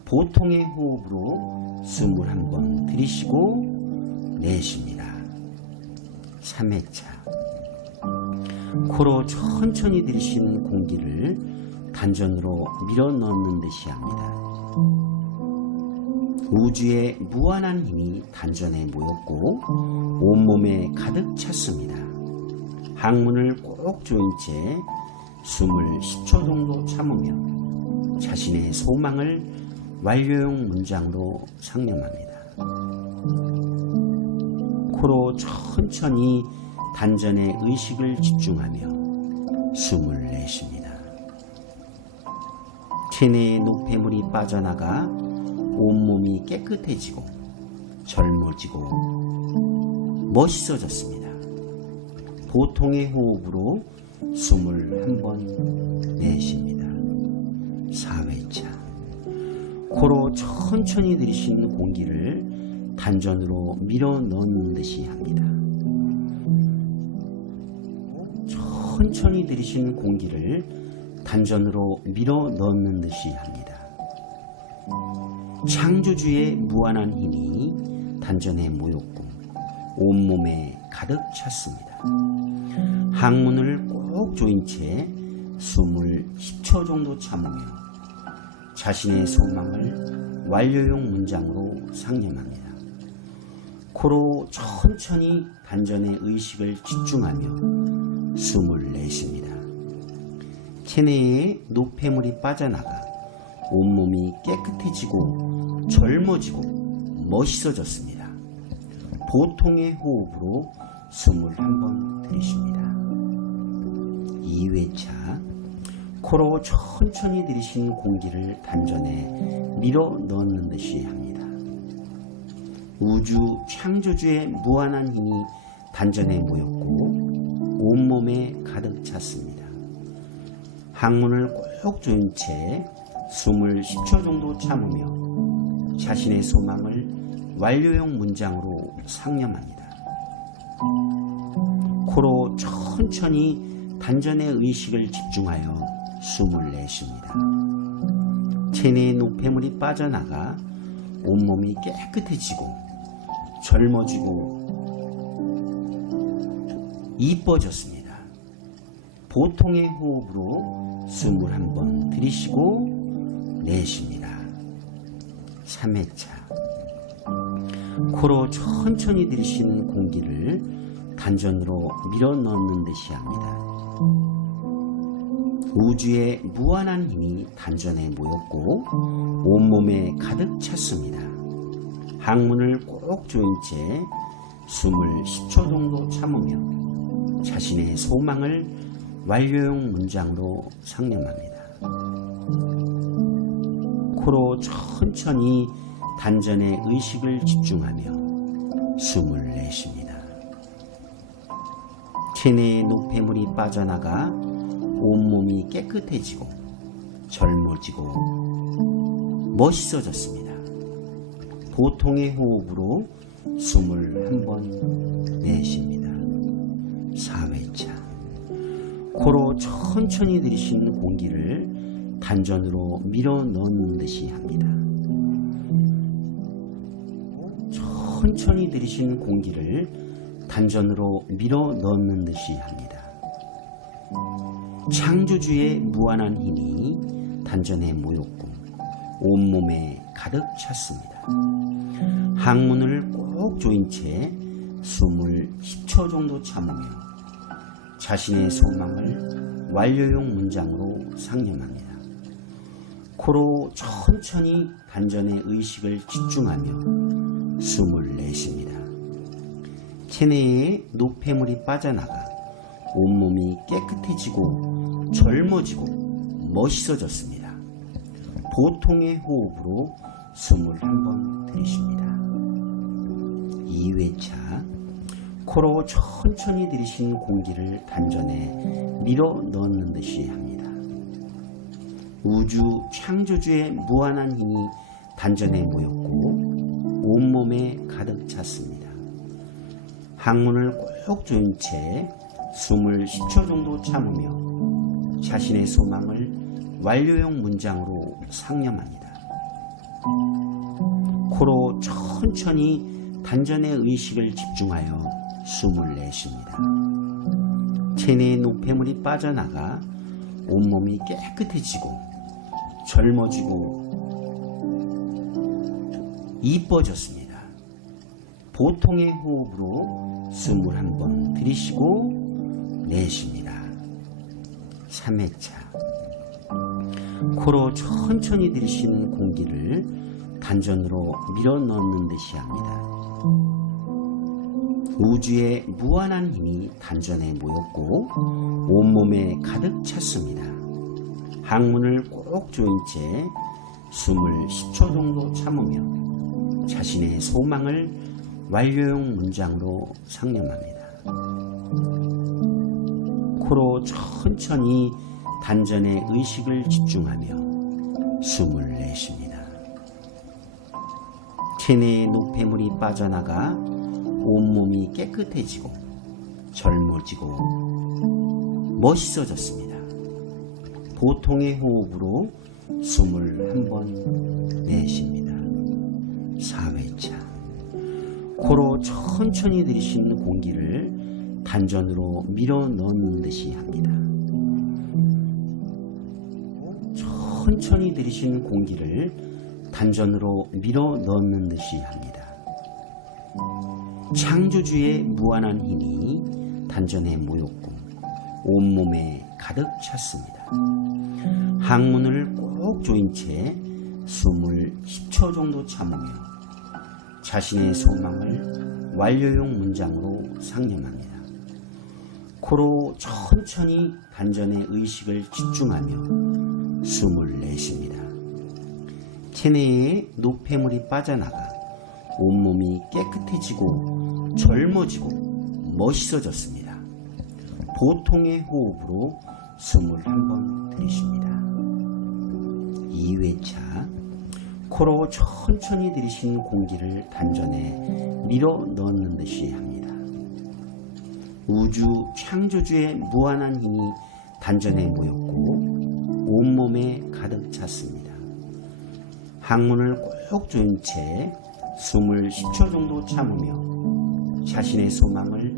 보통의 호흡으로 숨을 한번 들이쉬고 내쉽니다. 3회차. 코로 천천히 들이신 공기를 단전으로 밀어 넣는 듯이 합니다. 우주의 무한한 힘이 단전에 모였고 온몸에 가득 찼습니다. 항문을 꼭 조인 채 숨을 10초 정도 참으며 자신의 소망을 완료형 문장으로 상념합니다. 코로 천천히 단전에 의식을 집중하며 숨을 내쉽니다. 체내의 노폐물이 빠져나가 온몸이 깨끗해지고 젊어지고 멋있어졌습니다. 보통의 호흡으로 숨을 한번 내쉽니다. 4회차. 코로 천천히 들이쉬는 공기를 단전으로 밀어 넣는 듯이 합니다. 천천히 들이쉬는 공기를 단전으로 밀어 넣는 듯이 합니다. 창조주의 무한한 힘이 단전에 모였고 온몸에 가득 찼습니다. 항문을 꼭 조인 채 숨을 10초 정도 참으며 자신의 소망을 완료형 문장으로 상념합니다. 코로 천천히 단전에 의식을 집중하며 숨을 내쉽니다. 체내에 노폐물이 빠져나가 온몸이 깨끗해지고 젊어지고 멋있어졌습니다. 보통의 호흡으로 숨을 한번 들이쉽니다. 2회차. 코로 천천히 들이쉬는 공기를 단전에 밀어 넣는 듯이 합니다. 우주 창조주의 무한한 힘이 단전에 모였고 온몸에 가득 찼습니다. 항문을 꼭 조인 채 숨을 10초 정도 참으며 자신의 소망을 완료형 문장으로 상념합니다. 코로 천천히 단전의 의식을 집중하여 숨을 내쉽니다. 체내의 노폐물이 빠져나가 온몸이 깨끗해지고 젊어지고 이뻐졌습니다. 보통의 호흡으로 숨을 한번 들이쉬고 내쉽니다. 3회차. 코로 천천히 들이쉬는 공기를 단전으로 밀어 넣는 듯이 합니다. 우주의 무한한 힘이 단전에 모였고 온몸에 가득 찼습니다. 항문을 꼭 조인 채 숨을 10초 정도 참으며 자신의 소망을 완료형 문장으로 상념합니다. 코로 천천히 단전에 의식을 집중하며 숨을 내쉽니다. 체내의 노폐물이 빠져나가 온몸이 깨끗해지고 젊어지고 멋있어졌습니다. 보통의 호흡으로 숨을 한번 내쉽니다. 4회차. 코로 천천히 들이쉬는 공기를 단전으로 밀어 넣는 듯이 합니다. 천천히 들이쉬는 공기를 단전으로 밀어 넣는 듯이 합니다. 창조주의 무한한 힘이 단전에 모였고 온몸에 가득 찼습니다. 항문을 꼭 조인 채 숨을 10초 정도 참으며 자신의 소망을 완료형 문장으로 상념합니다. 코로 천천히 단전에 의식을 집중하며 숨을 내쉽니다. 체내에 노폐물이 빠져나가 온몸이 깨끗해지고 젊어지고 멋있어졌습니다. 보통의 호흡으로 숨을 한번 들이쉽니다. 2회차. 코로 천천히 들이쉬는 공기를 단전에 밀어 넣는 듯이 합니다. 우주 창조주의 무한한 힘이 단전에 모였고 온몸에 가득 찼습니다. 항문을 꼭 조인 채 숨을 10초 정도 참으며 자신의 소망을 완료형 문장으로 상념합니다. 코로 천천히 단전의 의식을 집중하여 숨을 내쉽니다. 체내의 노폐물이 빠져나가 온몸이 깨끗해지고 젊어지고 이뻐졌습니다. 보통의 호흡으로 숨을 한번 들이쉬고 내쉽니다. 3회차. 코로 천천히 들이쉬는 공기를 단전으로 밀어 넣는 듯이 합니다. 우주의 무한한 힘이 단전에 모였고 온몸에 가득 찼습니다. 항문을 꼭 조인 채 숨을 10초 정도 참으며 자신의 소망을 완료형 문장으로 상념합니다. 코로 천천히 단전에 의식을 집중하며 숨을 내쉽니다. 체내의 노폐물이 빠져나가 온몸이 깨끗해지고 젊어지고 멋있어졌습니다. 보통의 호흡으로 숨을 한번 내쉽니다. 4회차. 코로 천천히 들이쉬는 공기를 단전으로 밀어 넣는 듯이 합니다. 천천히 들이쉬는 공기를 단전으로 밀어 넣는 듯이 합니다. 창조주의 무한한 힘이 단전에 모였고 온몸에 가득 찼습니다. 항문을 꼭 조인 채 숨을 10초 정도 참으며 자신의 소망을 완료형 문장으로 상념합니다. 코로 천천히 단전에 의식을 집중하며 숨을 내쉽니다. 체내에 노폐물이 빠져나가 온몸이 깨끗해지고 젊어지고 멋있어졌습니다. 보통의 호흡으로 숨을 한번 들이쉽니다. 2회차. 코로 천천히 들이쉬는 공기를 단전에 밀어 넣는 듯이 합니다. 우주 창조주의 무한한 힘이 단전에 모였고 온몸에 가득 찼습니다. 항문을 꼭 조인 채 숨을 10초 정도 참으며 자신의 소망을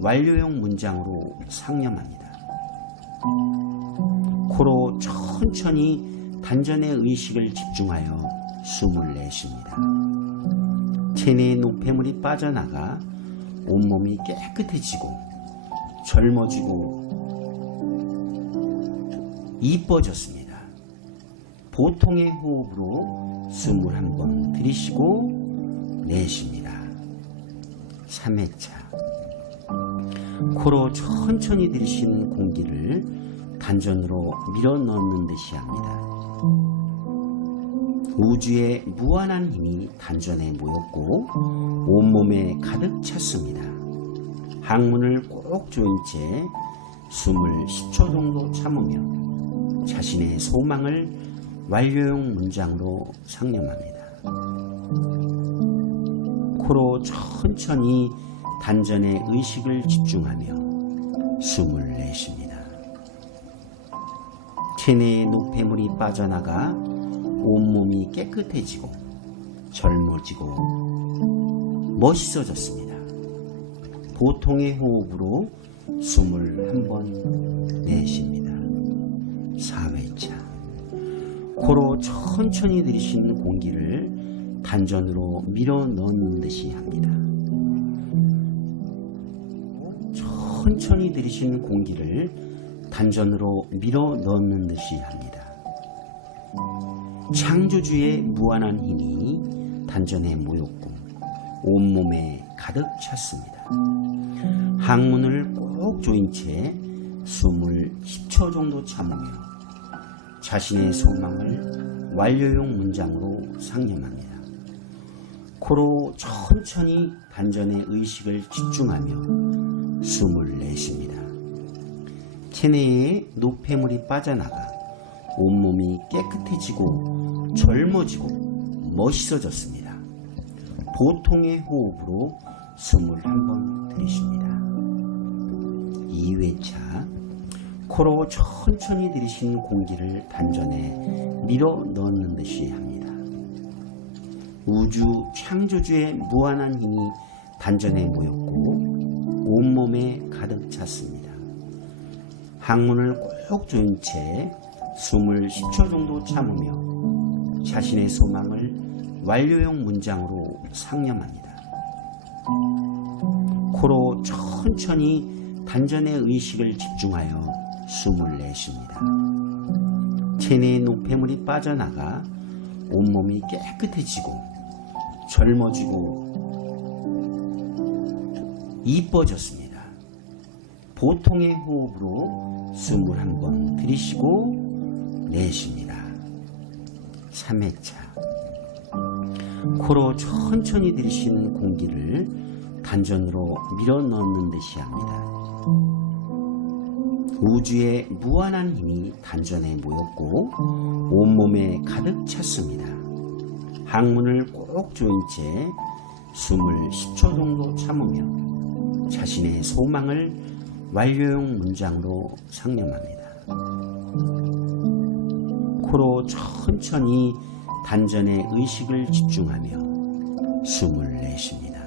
완료형 문장으로 상념합니다. 코로 천천히 단전의 의식을 집중하여 숨을 내쉽니다. 체내의 노폐물이 빠져나가 온몸이 깨끗해지고 젊어지고 이뻐졌습니다. 보통의 호흡으로 숨을 한번 들이쉬고 내쉽니다. 3회차. 코로 천천히 들이쉬는 공기를 단전으로 밀어 넣는 듯이 합니다. 우주의 무한한 힘이 단전에 모였고 온몸에 가득 찼습니다. 항문을 꼭 조인 채 숨을 10초 정도 참으며 자신의 소망을 완료형 문장으로 상념합니다. 코로 천천히 단전에 의식을 집중하며 숨을 내쉽니다. 체내의 노폐물이 빠져나가 온몸이 깨끗해지고 젊어지고 멋있어졌습니다. 보통의 호흡으로 숨을 한번 내쉽니다. 4회차. 코로 천천히 들이쉬는 공기를 단전으로 밀어 넣는 듯이 합니다. 천천히 들이쉬는 공기를 단전으로 밀어 넣는 듯이 합니다. 창조주의 무한한 힘이 단전에 모였고 온몸에 가득 찼습니다. 항문을 꼭 조인 채 숨을 10초 정도 참으며 자신의 소망을 완료형 문장으로 상념합니다. 코로 천천히 단전에 의식을 집중하며 숨을 내쉽니다. 체내에 노폐물이 빠져나가 온몸이 깨끗해지고 젊어지고 멋있어졌습니다. 보통의 호흡으로 숨을 한번 들이쉽니다. 2회차. 코로 천천히 들이쉬는 공기를 단전에 밀어 넣는 듯이 합니다. 우주 창조주의 무한한 힘이 단전에 모였고 온몸에 가득 찼습니다. 항문을 꼭 조인 채 숨을 10초 정도 참으며 자신의 소망을 완료형 문장으로 상념합니다. 코로 천천히 단전의 의식을 집중하여 숨을 내쉽니다. 체내의 노폐물이 빠져나가 온몸이 깨끗해지고 젊어지고 이뻐졌습니다. 보통의 호흡으로 숨을 한번 들이쉬고 내쉽니다. 3회차. 코로 천천히 들이쉬는 공기를 단전으로 밀어 넣는 듯이 합니다. 우주의 무한한 힘이 단전에 모였고 온몸에 가득 찼습니다. 항문을 꼭 조인 채 숨을 10초 정도 참으며 자신의 소망을 완료형 문장으로 상념합니다. 코로 천천히 단전의 의식을 집중하며 숨을 내쉽니다.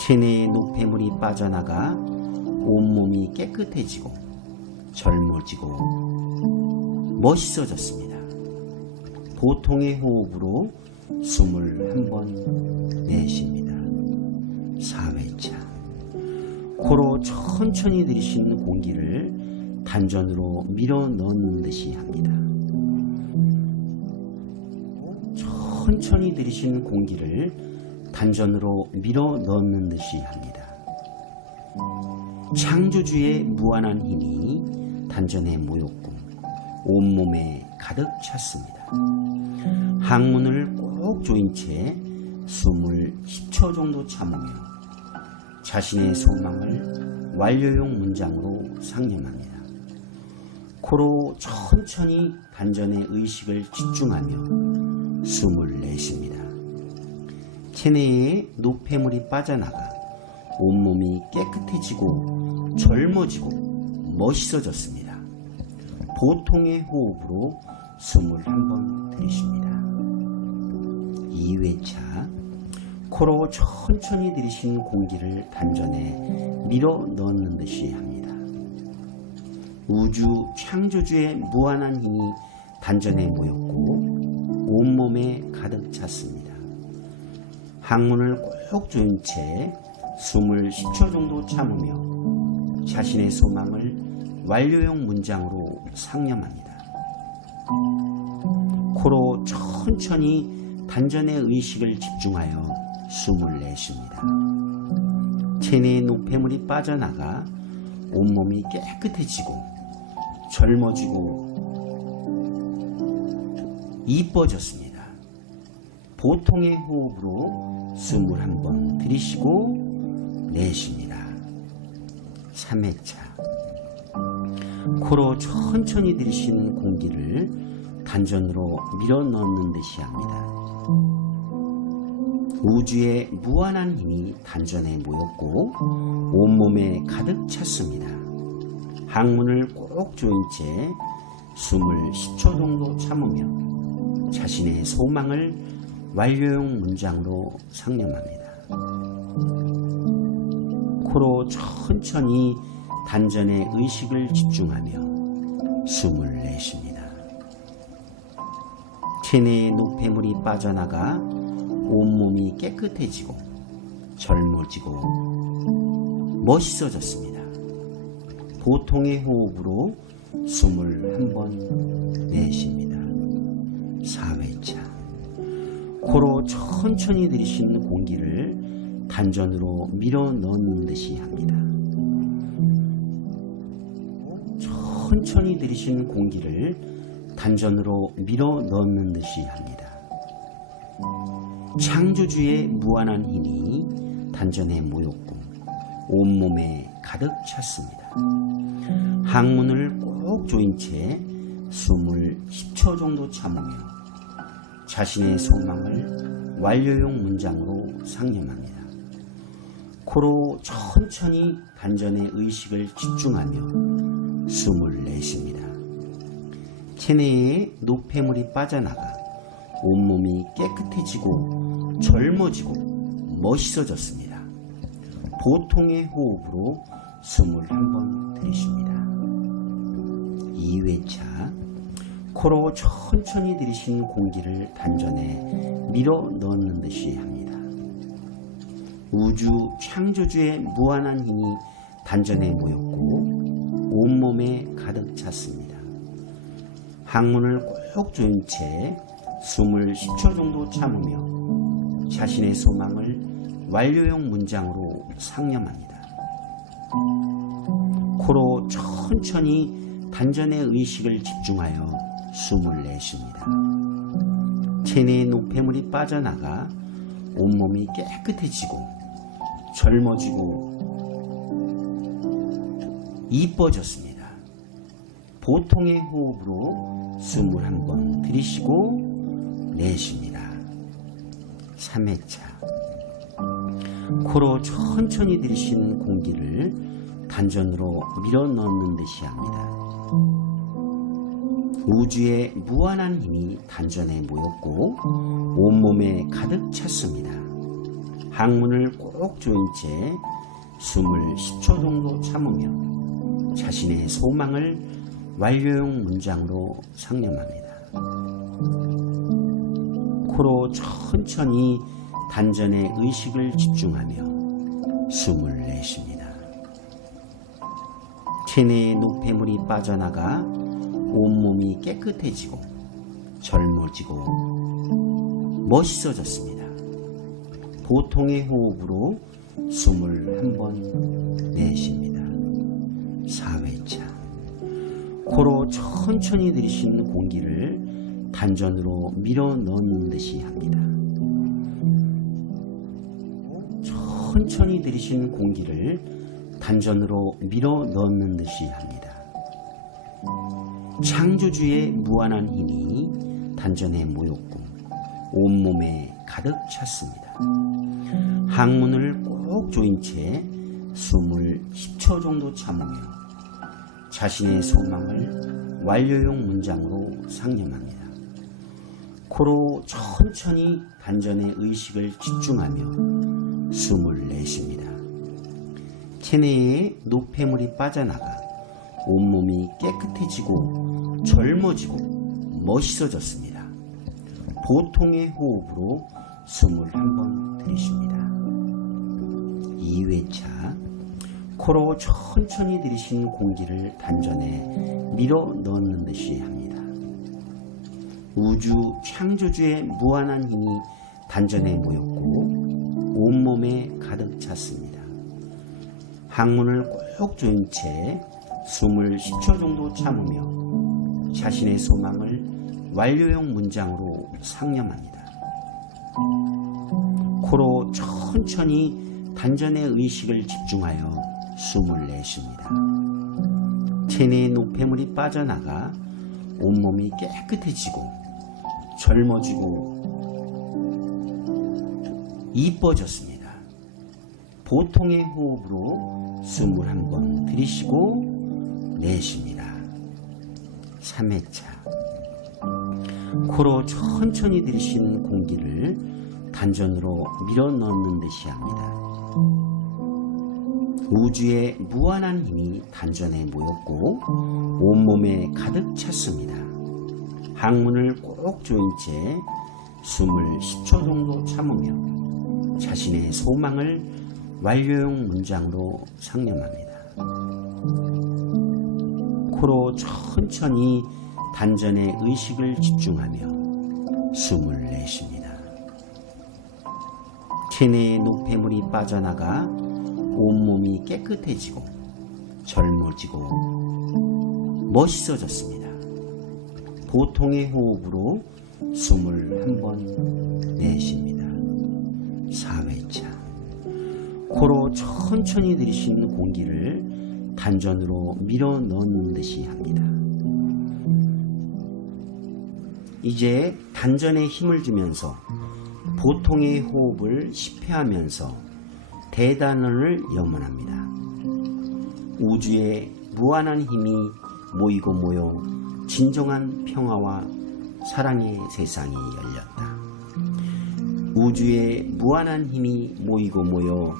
체내의 노폐물이 빠져나가 온몸이 깨끗해지고 젊어지고 멋있어졌습니다. 보통의 호흡으로 숨을 한번 내쉽니다. 4회차. 코로 천천히 들이쉬는 공기를 단전으로 밀어 넣는 듯이 합니다. 천천히 들이쉬는 공기를 단전으로 밀어 넣는 듯이 합니다. 창조주의 무한한 힘이 단전에 모였고 온몸에 가득 찼습니다. 항문을 꼭 조인 채 숨을 10초 정도 참으며 자신의 소망을 완료형 문장으로 상념합니다. 코로 천천히 단전의 의식을 집중하며 숨을 내쉽니다. 체내에 노폐물이 빠져나가 온몸이 깨끗해지고 젊어지고 멋있어졌습니다. 보통의 호흡으로 숨을 한번 들이쉽니다. 2회차. 코로 천천히 들이쉬는 공기를 단전에 밀어 넣는 듯이 합니다. 우주 창조주의 무한한 힘이 단전에 모였고 온몸에 가득 찼습니다. 항문을 꼭 조인 채 숨을 10초 정도 참으며 자신의 소망을 완료형 문장으로 상념합니다. 코로 천천히 단전의 의식을 집중하여 숨을 내쉽니다. 체내의 노폐물이 빠져나가 온몸이 깨끗해지고 젊어지고 이뻐졌습니다. 보통의 호흡으로 숨을 한번 들이쉬고 내쉽니다. 3회차. 코로 천천히 들이쉬는 공기를 단전으로 밀어 넣는 듯이 합니다. 우주의 무한한 힘이 단전에 모였고 온몸에 가득 찼습니다. 항문을 꼭 조인 채 숨을 10초 정도 참으며 자신의 소망을 완료형 문장으로 상념합니다. 코로 천천히 단전의 의식을 집중하며 숨을 내쉽니다. 체내의 노폐물이 빠져나가 온몸이 깨끗해지고 젊어지고 멋있어졌습니다. 보통의 호흡으로 숨을 한번 내쉽니다. 4회차. 코로 천천히 들이쉬는 공기를 단전으로 밀어 넣는 듯이 합니다. 천천히 들이쉬는 공기를 단전으로 밀어 넣는 듯이 합니다. 창조주의 무한한 힘이 단전에 모였고 온몸에 가득 찼습니다. 항문을 꼭 조인 채 숨을 10초 정도 참으며 자신의 소망을 완료형 문장으로 상념합니다. 코로 천천히 단전의 의식을 집중하며 숨을 내쉽니다. 체내에 노폐물이 빠져나가 온몸이 깨끗해지고 젊어지고 멋있어졌습니다. 보통의 호흡으로 숨을 한번 들이쉽니다. 2회차. 코로 천천히 들이쉬는 공기를 단전에 밀어 넣는 듯이 합니다. 우주 창조주의 무한한 힘이 단전에 모였고 온몸에 가득 찼습니다. 항문을 꼭 조인 채 숨을 10초 정도 참으며 자신의 소망을 완료형 문장으로 상념합니다. 코로 천천히 단전의 의식을 집중하여 숨을 내쉽니다. 체내의 노폐물이 빠져나가 온몸이 깨끗해지고 젊어지고 이뻐졌습니다. 보통의 호흡으로 숨을 한번 들이쉬고 내쉽니다. 3회차. 코로 천천히 들이쉬는 공기를 단전으로 밀어 넣는 듯이 합니다. 우주의 무한한 힘이 단전에 모였고 온몸에 가득 찼습니다. 항문을 꼭 조인 채 숨을 10초 정도 참으며 자신의 소망을 완료형 문장으로 상념합니다. 코로 천천히 단전의 의식을 집중하며 숨을 내쉽니다. 체내의 노폐물이 빠져나가 온몸이 깨끗해지고 젊어지고 멋있어졌습니다. 보통의 호흡으로 숨을 한번 내쉽니다. 4회차. 코로 천천히 들이쉬는 공기를 단전으로 밀어 넣는 듯이 합니다. 천천히 들이쉬는 공기를 단전으로 밀어 넣는 듯이 합니다. 창조주의 무한한 힘이 단전에 모였고 온몸에 가득 찼습니다. 항문을 꼭 조인 채 숨을 10초 정도 참으며 자신의 소망을 완료형 문장으로 상념합니다. 코로 천천히 단전의 의식을 집중하며 숨을 내쉽니다. 체내에 노폐물이 빠져나가 온몸이 깨끗해지고 젊어지고 멋있어졌습니다. 보통의 호흡으로 숨을 한번 들이쉽니다. 2회차. 코로 천천히 들이쉬는 공기를 단전에 밀어 넣는 듯이 합니다. 우주 창조주의 무한한 힘이 단전에 모였고 온몸에 가득 찼습니다. 항문을 꼭 조인 채 숨을 10초 정도 참으며 자신의 소망을 완료형 문장으로 상념합니다. 코로 천천히 단전의 의식을 집중하여 숨을 내쉽니다. 체내의 노폐물이 빠져나가 온몸이 깨끗해지고 젊어지고 이뻐졌습니다. 보통의 호흡으로 숨을 한번 들이쉬고 내쉽니다. 3회차. 코로 천천히 들이쉬는 공기를 단전으로 밀어 넣는 듯이 합니다. 우주의 무한한 힘이 단전에 모였고 온몸에 가득 찼습니다. 항문을 꼭 조인 채 숨을 10초 정도 참으며 자신의 소망을 완료형 문장으로 상념합니다. 코로 천천히 단전의 의식을 집중하며 숨을 내쉽니다. 체내의 노폐물이 빠져나가 온몸이 깨끗해지고 젊어지고 멋있어졌습니다. 보통의 호흡으로 숨을 한번 내쉽니다. 4회차. 코로 천천히 들이쉬는 공기를 단전으로 밀어 넣는 듯이 합니다. 이제 단전에 힘을 주면서 보통의 호흡을 10회 하면서 대단원을 염원합니다. 우주의 무한한 힘이 모이고 모여 진정한 평화와 사랑의 세상이 열렸다. 우주의 무한한 힘이 모이고 모여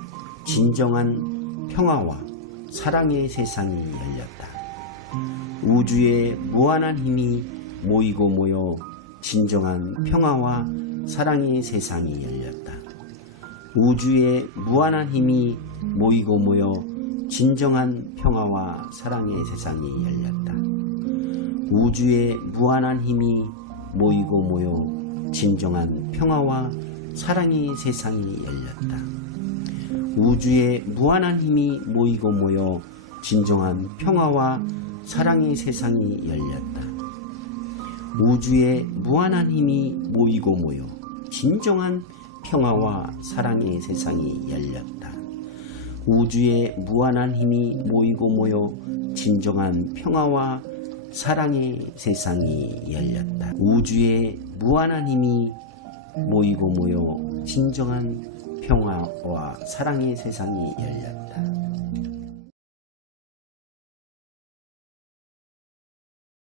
진정한 평화와 사랑의 세상이 열렸다. 우주의 무한한 힘이 모이고 모여 진정한 평화와 사랑의 세상이 열렸다. 우주의 무한한 힘이 모이고 모여 진정한 평화와 사랑의 세상이 열렸다. 우주의 무한한 힘이 모이고 모여 진정한 평화와 사랑의 세상이 열렸다. 우주의 무한한 힘이 모이고 모여 진정한 평화와 사랑의 세상이 열렸다. 우주의 무한한 힘이 모이고 모여 진정한 평화와 사랑의 세상이 열렸다. 우주의 무한한 힘이 모이고 모여 진정한 평화와 사랑의 세상이 열렸다. 우주의 무한한 힘이 모이고 모여 진정한 평화와 사랑의 세상이 열렸다.